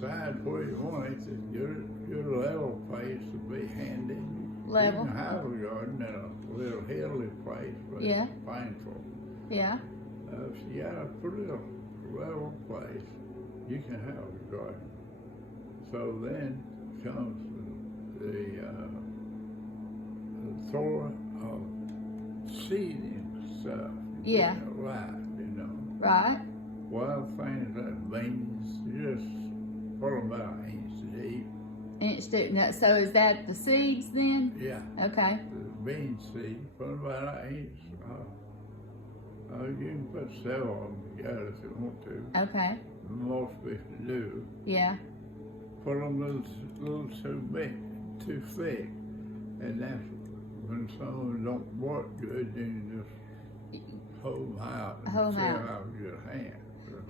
decide where you want it. Your level place would be handy. Level. You can have a garden in a little hilly place, but Yeah. it's painful. Yeah. If you got a pretty level place, you can have a garden. So then comes the thought of seeding stuff. Yeah. Right. Well, things like beans, you just put them about an inch deep. Inch deep. Now, so is that the seeds then? Yeah. Okay. The bean seed, put them about an inch. You can put several of them together if you want to. Okay. Most people do. Yeah. Put them a little too big, too thick, and that's when some of them don't work good. Then you just hold them out and Hold 'em feel out. out with your hand.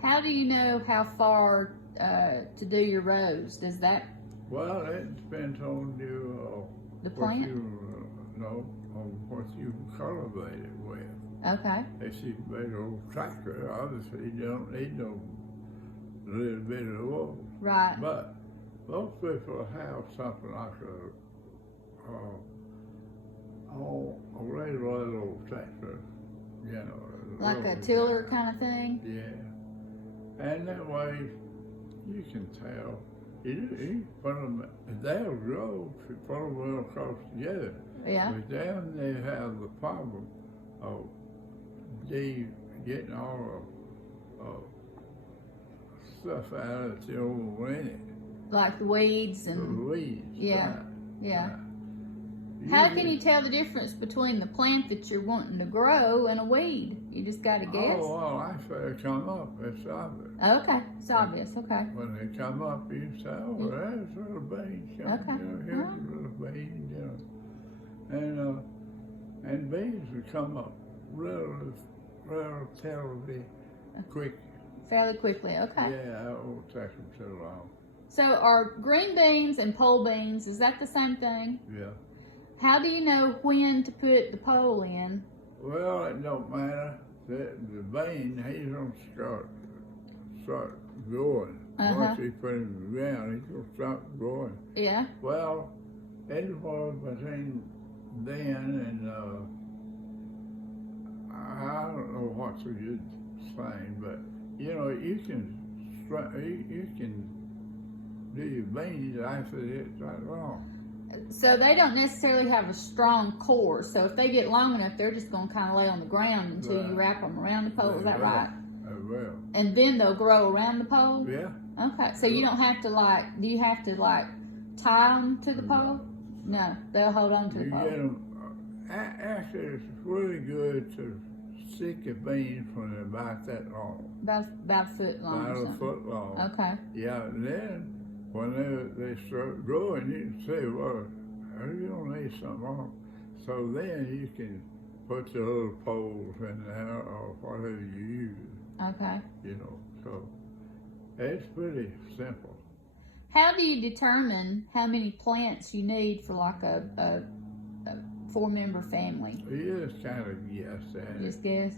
How do you know how far to do your rows? Does that Well, it depends on the what plant? you on what you cultivate it with. Okay. If you made an old tractor, obviously you don't need no little bit of wool. Right. But most people have something like a regular little tractor, you know. Like a little- tiller kind of thing? Yeah. And that way you can tell. You put them, they'll grow if you put them real close together. Yeah. But then they have the problem of getting all the stuff out that's over in it. Like the weeds The and weeds. Yeah, right, yeah. right. How can you tell the difference between the plant that you're wanting to grow and a weed? You just got to guess? Oh, well, I say they come up, it's obvious. Okay, it's obvious. Okay. When they come up, you say, oh, there's little beans coming, Okay, you know, here's alright. a little bean, you know. And beans will come up relatively quick. Fairly quickly. Okay. Yeah, it won't take them too long. So are green beans and pole beans, is that the same thing? Yeah. How do you know when to put the pole in? Well, it don't matter. The bean, he's gonna start growing. Once he put it in the ground, he's gonna start growing. Yeah. Well, anywhere between then and I don't know what's a good saying, but you know you can do your beans after it's that long. So they don't necessarily have a strong core. So if they get long enough, they're just going to kind of lay on the ground until you Right. wrap them around the pole. Is that They will. right? They will. And then they'll grow around the pole? Yeah. Okay. So you don't have to do you have to tie them to the pole? No. They'll hold on to the You pole. get them. Actually, it's really good to stick your beans when they're about that long. About a foot long or About a something. foot long. Okay. Yeah, and then when they start growing, you can say, well, you don't need something wrong. So then you can put your little poles in there or whatever you use, Okay. you know. So it's pretty simple. How do you determine how many plants you need for like a 4-member family? You just kind of guess that. Just guess.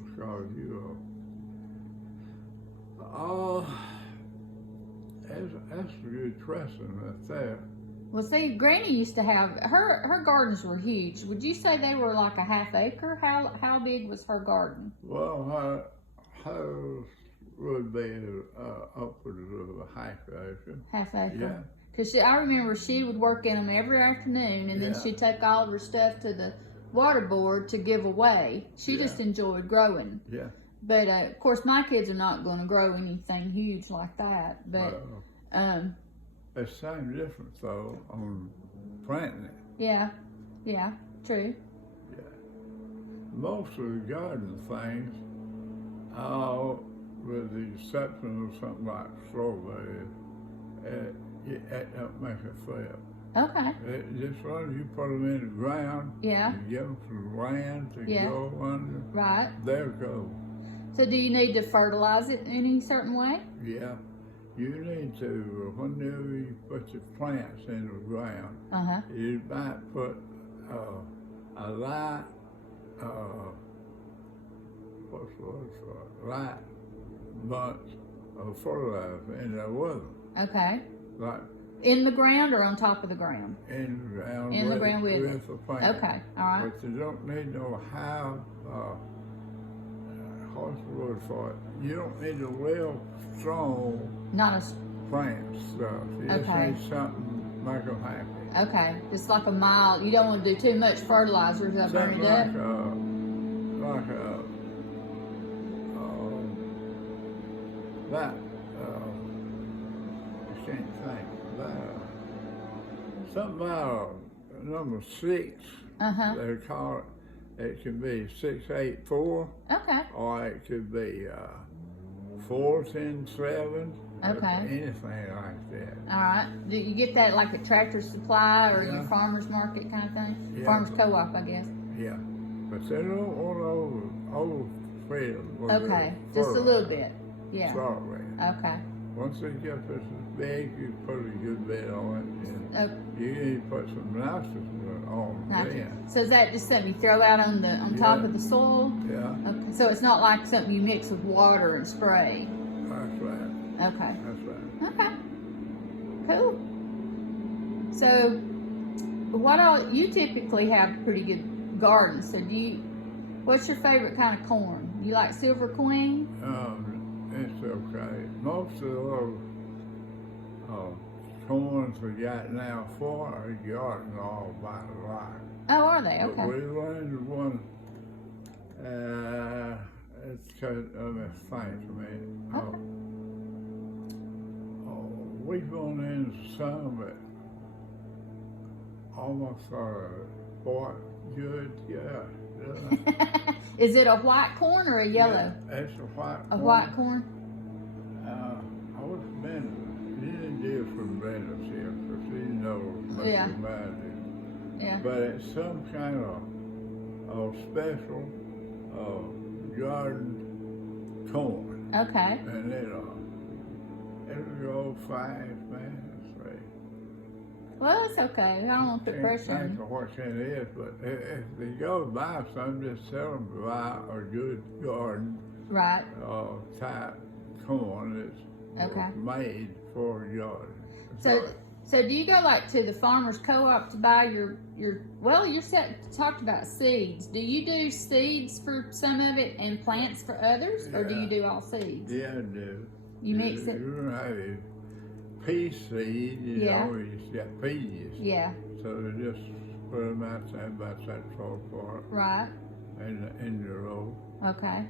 Because that's a good question right there. Well, see, Granny used to have her gardens were huge. Would you say they were like a half acre? How big was her garden? Well, hers would be upwards of a half acre. Half acre. Yeah. Because I remember she would work in them every afternoon, and then Yeah. she'd take all of her stuff to the water board to give away. She Yeah. just enjoyed growing. Yeah. But of course, my kids are not going to grow anything huge like that. But Well, it's same difference though on planting it. yeah, true. Yeah. Most of the garden things, with the exception of something like strawberry, it don't make a flip. Okay. Just as long as you put them in the ground, Yeah. you give them some land to Yeah. go under, Right. they'll go. So do you need to fertilize it in any certain way? Yeah. You need to, whenever you put your plants in the ground, Uh-huh. you might put a light, what's the word for it? Light bunch of fertilizer in there with them. Okay. like In the ground or on top of the ground? in the ground. In the ground with it. the plant. Okay, all right. But you don't need no high, what's the word for it? You don't need a real strong Not a, plant stuff. You just Okay. need something to make them happy. okay, just like a mild, you don't want to do too much fertilizer, because that'll burn Something it up. That, I can't think, that, something about number 6, Uh-huh, they call it, it can be 684, okay, or it could be 410-7. Okay. Anything like that. all right. Do you get that like at Tractor Supply or your Yeah. farmer's market kind of thing? Yeah. Farmer's co-op, I guess. Yeah. But they don't want old field. Okay, just a little bit. Yeah, Start with. okay. Once they get this big, you put a good bit on it, and Oh, you need to put some nitrogen on gotcha. then. So is that just something you throw out on top Yeah. of the soil? Yeah, Okay, so it's not like something you mix with water and spray. that's right. Okay. That's right. Okay. Cool. So, what all you typically have pretty good gardens. So, what's your favorite kind of corn? You like Silver Queen? It's okay. Most of those corns we got now for our garden all by the lot. Oh, are they? But Okay. we learned one. It's because of a thing to me. Okay. We've gone into some that almost are what good, yeah. Is it a white corn or a yellow? Yeah, it's a white A corn. white corn. I was Brenda. You didn't deal from Brenda's here, because she knows much Yeah. about it. Yeah. But it's some kind of special garden corn. Okay. And it'll go 5 minutes, 3. Well, it's okay. I don't want to put Can't pressure on think you. of what it is, but if they go buy some, just tell them to buy a good garden Right. type corn that's Okay. made for a garden. So do you go like to the farmer's co-op to buy your well, you talked about seeds. Do you do seeds for some of it and plants for others, or do you Yeah. do all seeds? Yeah, I do. You mix it. You have a pea seed, you Yeah. know, you got peas. Yeah. So they just put them out there about that far apart Right. in the row. Okay.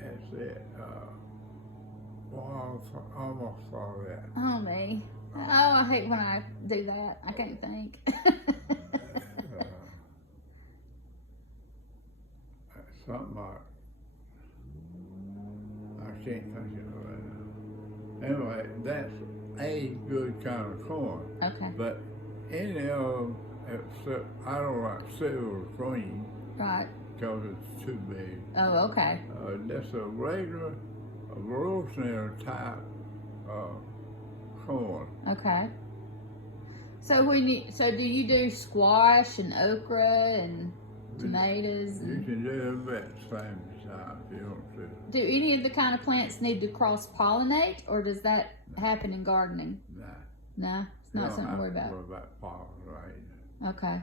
That's it. Well, I almost saw that. Oh me. Oh, I hate when I do that. I can't think. Something like, I can't think of it. Anyway, that's a good kind of corn. Okay. But any of them, except I don't like Silver Queen Right. because it's too big. Oh, okay. That's a regular, evolutionary type corn. Okay. So so do you do squash and okra and tomatoes? You And, can do them at the same time if you want to. do any of the kind of plants need to cross pollinate, or does that happen in gardening? Nah. No, it's not something to worry about. Worry about pollen, right? Okay.